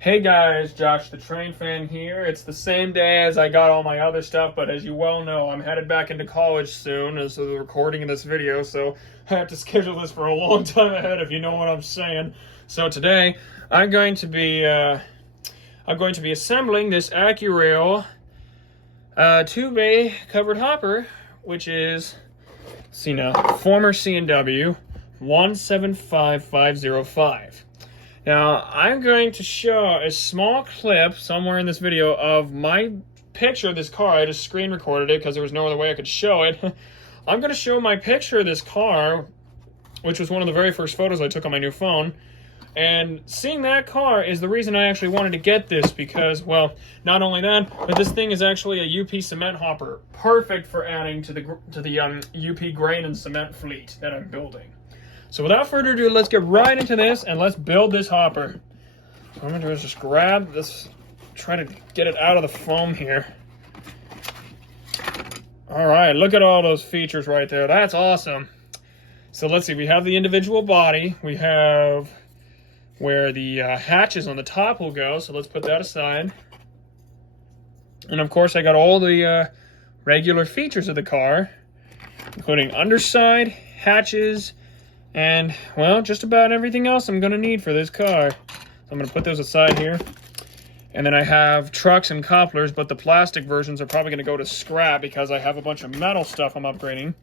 Hey guys, Josh the Train Fan here. It's the same day as I got all my other stuff, but as you well know, I'm headed back into college soon as of the recording of this video, so I have to schedule this for a long time ahead, if you know what I'm saying. So today, I'm going to be assembling this Accurail 2-bay covered hopper, which is, see now, former CNW 175505. Now, I'm going to show a small clip somewhere in this video of my picture of this car. I just screen recorded it because there was no other way I could show it. I'm going to show my picture of this car, which was one of the very first photos I took on my new phone. And seeing that car is the reason I actually wanted to get this because, well, not only that, but this thing is actually a UP cement hopper. Perfect for adding to the UP grain and cement fleet that I'm building. So without further ado, let's get right into this and let's build this hopper. So what I'm going to do is just grab this, try to get it out of the foam here. All right, look at all those features right there. That's awesome. So let's see, we have the individual body. We have where the hatches on the top will go. So let's put that aside. And of course, I got all the regular features of the car, including underside, hatches, and, well, just about everything else I'm going to need for this car. So I'm going to put those aside here. And then I have trucks and couplers, but the plastic versions are probably going to go to scrap because I have a bunch of metal stuff I'm upgrading.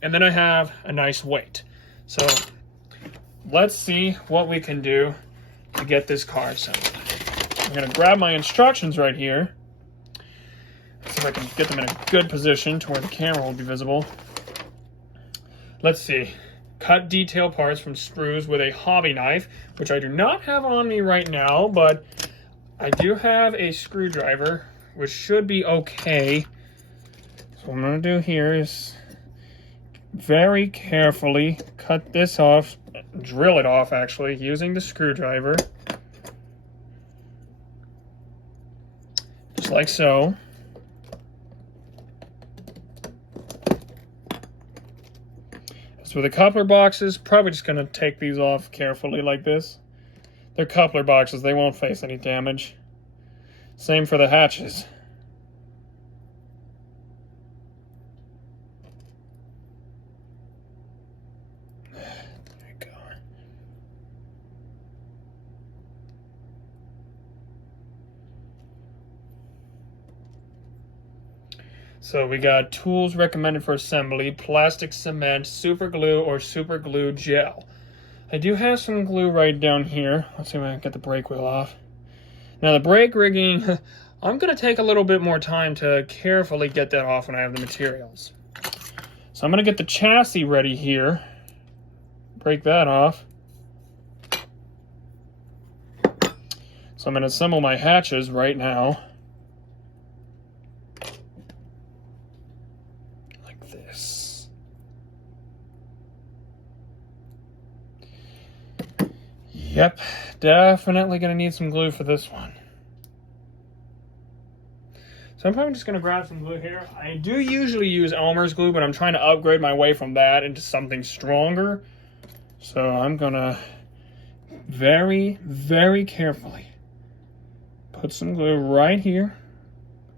And then I have a nice weight. So let's see what we can do to get this car assembled. I'm going to grab my instructions right here. See if I can get them in a good position to where the camera will be visible. Let's see. Cut detail parts from sprues with a hobby knife, which I do not have on me right now, but I do have a screwdriver, which should be okay. So what I'm going to do here is very carefully cut this off, drill it off actually, using the screwdriver. Just like so. So the coupler boxes, probably just going to take these off carefully like this. They're coupler boxes, they won't face any damage. Same for the hatches. There you go. So we got tools recommended for assembly: plastic, cement, super glue, or super glue gel. I do have some glue right down here. Let's see if I can get the brake wheel off. Now the brake rigging, I'm going to take a little bit more time to carefully get that off when I have the materials. So I'm going to get the chassis ready here. Break that off. So I'm going to assemble my hatches right now. This. Yep, definitely gonna need some glue for this one. So I'm probably just gonna grab some glue here. I do usually use Elmer's glue, but I'm trying to upgrade my way from that into something stronger. So I'm gonna very, very carefully put some glue right here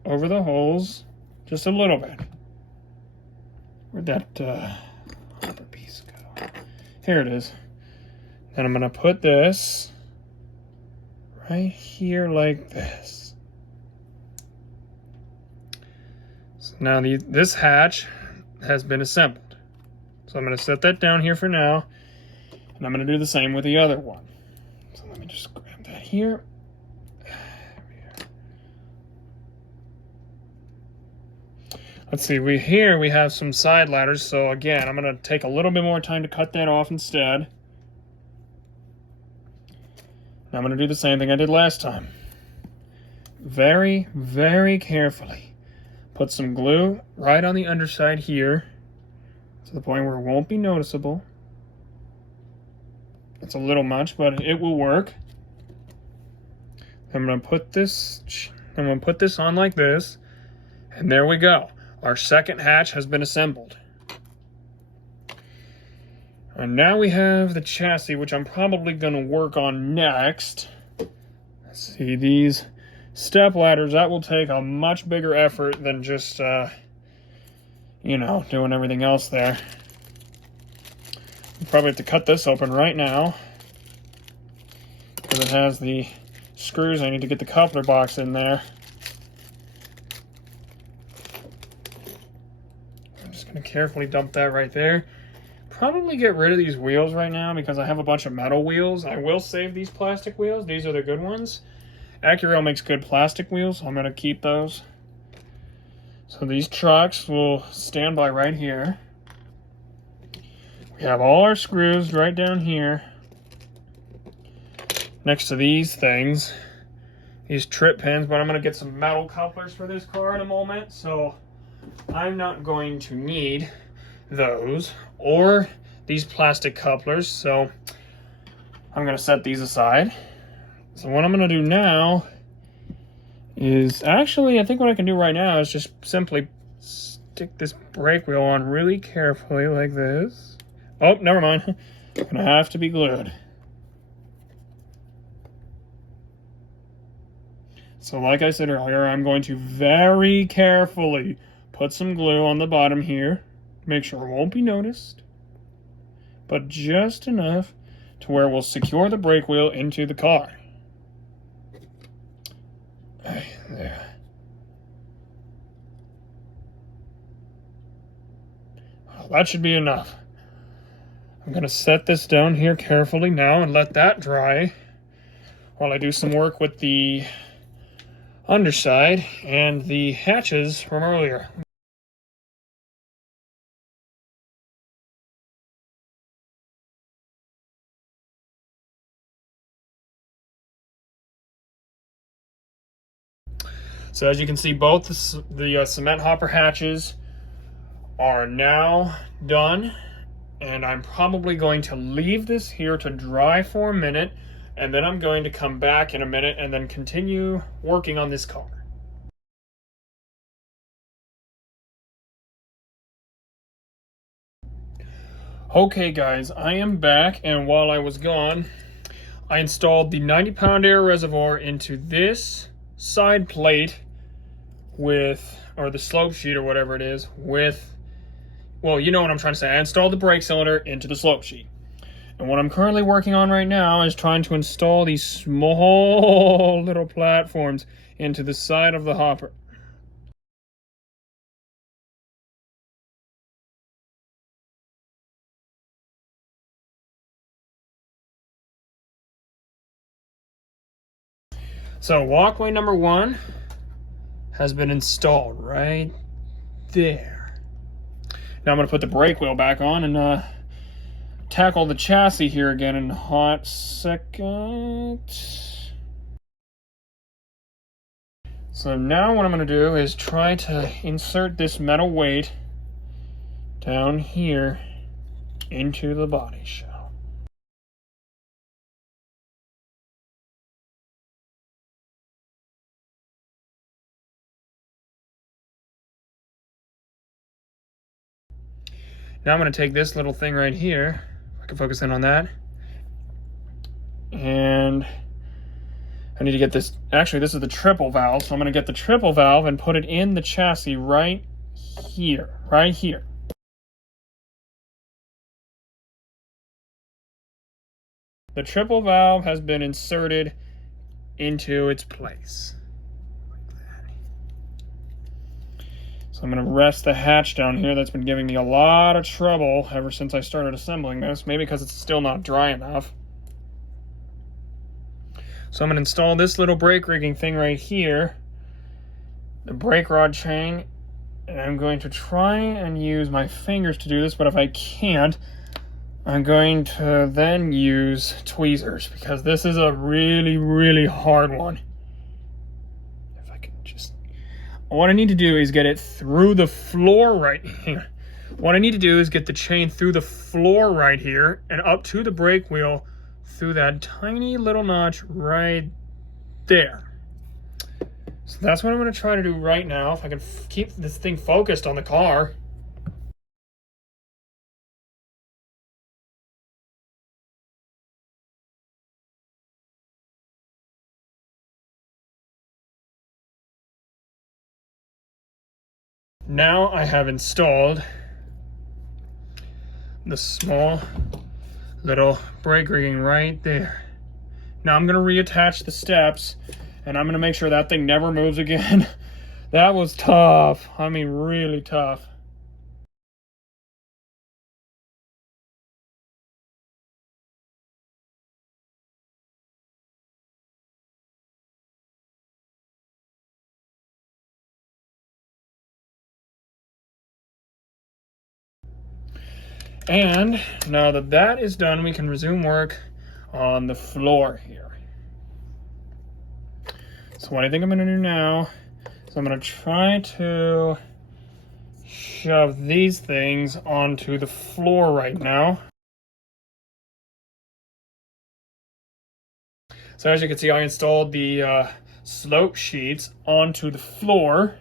over the holes, just a little bit. Where'd that hopper piece go? Here it is. And I'm going to put this right here like this. So now this hatch has been assembled. So I'm going to set that down here for now. And I'm going to do the same with the other one. So let me just grab that here. Let's see, we have some side ladders, so again, I'm going to take a little bit more time to cut that off instead. Now I'm going to do the same thing I did last time. Very, very carefully put some glue right on the underside here to the point where it won't be noticeable. It's a little much, but it will work. I'm going to put this on like this, and there we go. Our second hatch has been assembled. And now we have the chassis, which I'm probably going to work on next. See, these step ladders, that will take a much bigger effort than just, you know, doing everything else there. You probably have to cut this open right now because it has the screws. I need to get the coupler box in there. I'm just going to carefully dump that right there. Probably get rid of these wheels right now because I have a bunch of metal wheels. I will save these plastic wheels. These are the good ones. Accurail makes good plastic wheels, so I'm going to keep those. So these trucks will stand by right here. We have all our screws right down here next to these things, these trip pins, but I'm going to get some metal couplers for this car in a moment, so I'm not going to need those or these plastic couplers, so I'm going to set these aside. So what I'm going to do now is, actually, I think what I can do right now is just simply stick this brake wheel on really carefully like this. Oh, never mind. It's going to have to be glued. So like I said earlier, I'm going to very carefully put some glue on the bottom here. Make sure it won't be noticed, but just enough to where we'll secure the brake wheel into the car. There. Well, that should be enough. I'm going to set this down here carefully now and let that dry while I do some work with the underside and the hatches from earlier. So as you can see, both the cement hopper hatches are now done, and I'm probably going to leave this here to dry for a minute, and then I'm going to come back in a minute and then continue working on this car. Okay guys, I am back, and while I was gone, I installed the 90-pound air reservoir into this side plate with, or the slope sheet or whatever it is, with, well, you know what I'm trying to say. I installed the brake cylinder into the slope sheet. And what I'm currently working on right now is trying to install these small little platforms into the side of the hopper. So walkway number 1 has been installed right there. Now I'm going to put the brake wheel back on and tackle the chassis here again in a hot second. So now what I'm going to do is try to insert this metal weight down here into the body shell. Now I'm going to take this little thing right here, if I can focus in on that, and I need to get this, actually this is the triple valve, so I'm going to get the triple valve and put it in the chassis right here, right here. The triple valve has been inserted into its place. So I'm going to rest the hatch down here. That's been giving me a lot of trouble ever since I started assembling this, maybe because it's still not dry enough. So I'm going to install this little brake rigging thing right here, the brake rod chain, and I'm going to try and use my fingers to do this, but if I can't, I'm going to then use tweezers because this is a really, really hard one. If I can just... What I need to do is get it through the floor right here. What I need to do is get the chain through the floor right here and up to the brake wheel through that tiny little notch right there. So that's what I'm going to try to do right now. If I can keep this thing focused on the car. Now I have installed the small little brake rigging right there. Now I'm going to reattach the steps, and I'm going to make sure that thing never moves again. That was tough. I mean, really tough. And now that that is done, we can resume work on the floor here. So what I think I'm going to do now is I'm going to try to shove these things onto the floor right now. So as you can see, I installed the slope sheets onto the floor.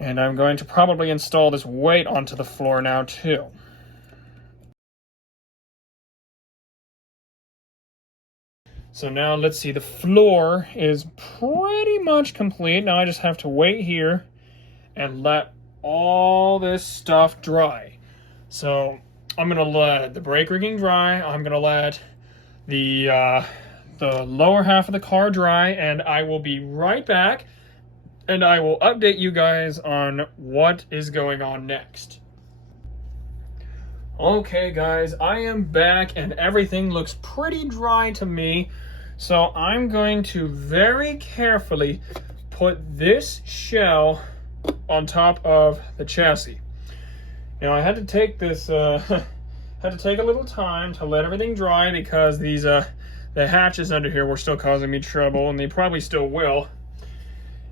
And I'm going to probably install this weight onto the floor now too. So now let's see, the floor is pretty much complete. Now I just have to wait here and let all this stuff dry. So I'm gonna let the brake rigging dry. I'm gonna let the lower half of the car dry, and I will be right back, and I will update you guys on what is going on next. Okay guys, I am back and everything looks pretty dry to me. So I'm going to very carefully put this shell on top of the chassis. Now I had to take this, had to take a little time to let everything dry because these, the hatches under here were still causing me trouble, and they probably still will.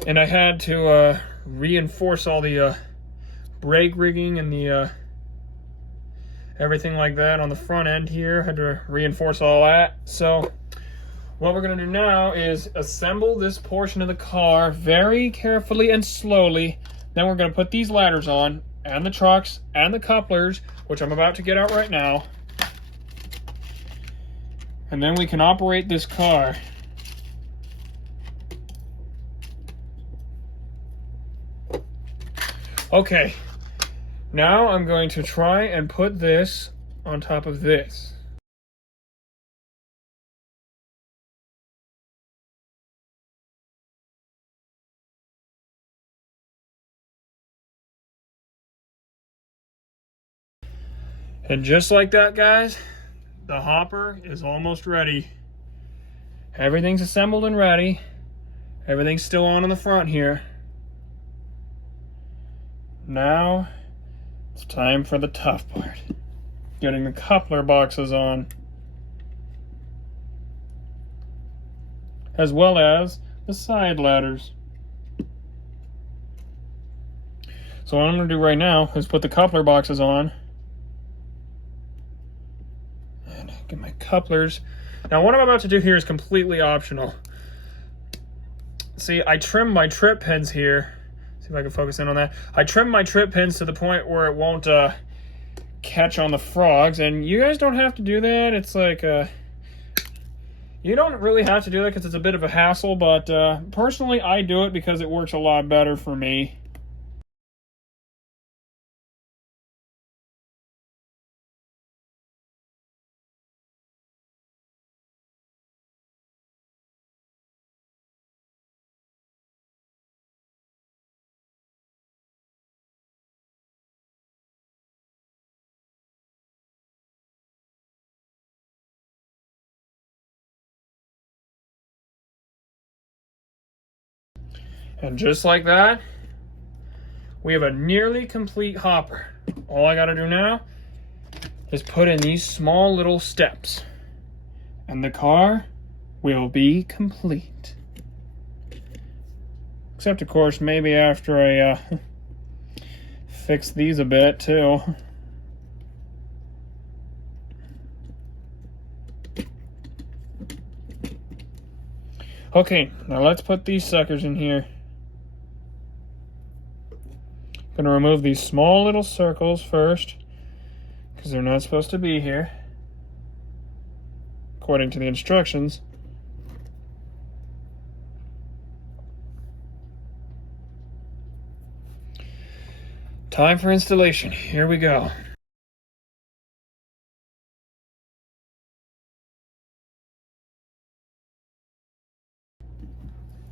And I had to reinforce all the brake rigging and the everything like that on the front end here. Had to reinforce all that. So what we're going to do now is assemble this portion of the car very carefully and slowly. Then we're going to put these ladders on, and the trucks, and the couplers, which I'm about to get out right now. And then we can operate this car. Okay, now I'm going to try and put this on top of this. And just like that, guys, the hopper is almost ready. Everything's assembled and ready. Everything's still on the front here. Now it's time for the tough part. Getting the coupler boxes on. As well as the side ladders. So what I'm going to do right now is put the coupler boxes on. And get my couplers. Now what I'm about to do here is completely optional. See, I trimmed my trip pins here. See if I can focus in on that. I trimmed my trip pins to the point where it won't catch on the frogs. And you guys don't have to do that. It's like... you don't really have to do that because it's a bit of a hassle. But personally, I do it because it works a lot better for me. And just like that, we have a nearly complete hopper. All I gotta do now is put in these small little steps, and the car will be complete. Except, of course, maybe after I fix these a bit too. Okay, now let's put these suckers in here. I'm gonna remove these small little circles first, because they're not supposed to be here, according to the instructions. Time for installation. Here we go.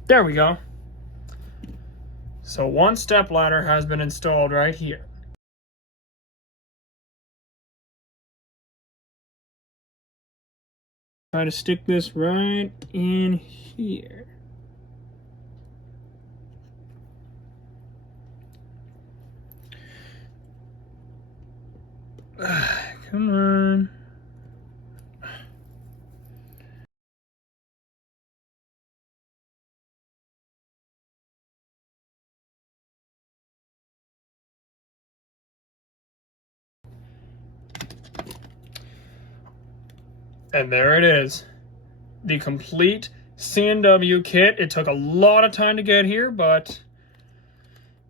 There we go. So one step ladder has been installed right here. Try to stick this right in here. Come on. And there it is. The complete CNW kit. It took a lot of time to get here, but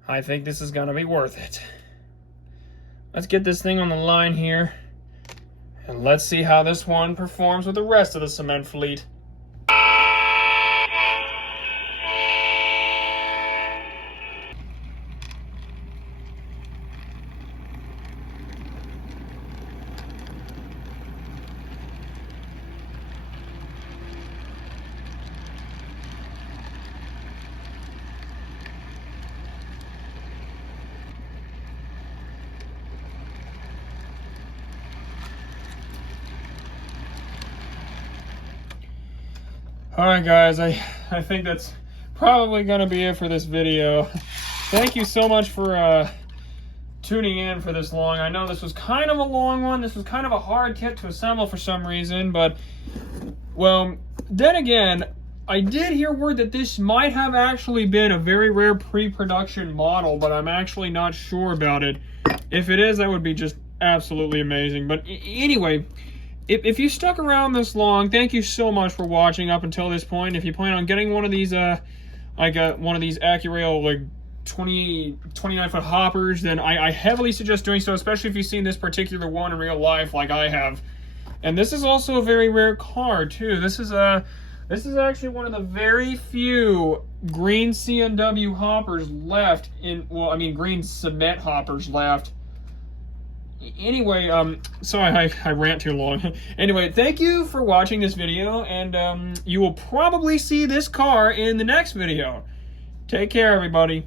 I think this is going to be worth it. Let's get this thing on the line here, and let's see how this one performs with the rest of the cement fleet. Alright guys, I think that's probably going to be it for this video. Thank you so much for tuning in for this long. I know this was kind of a long one. This was kind of a hard kit to assemble for some reason, but, well, then again, I did hear word that this might have actually been a very rare pre-production model, but I'm actually not sure about it. If it is, that would be just absolutely amazing. But anyway, if you stuck around this long, thank you so much for watching up until this point. If you plan on getting one of these, one of these Accurail, like, 29-foot hoppers, then I heavily suggest doing so, especially if you've seen this particular one in real life like I have. And this is also a very rare car, too. This is actually one of the very few green CNW hoppers left in, well, I mean, green cement hoppers left. Anyway, sorry I rant too long. Anyway, thank you for watching this video, and you will probably see this car in the next video. Take care, everybody.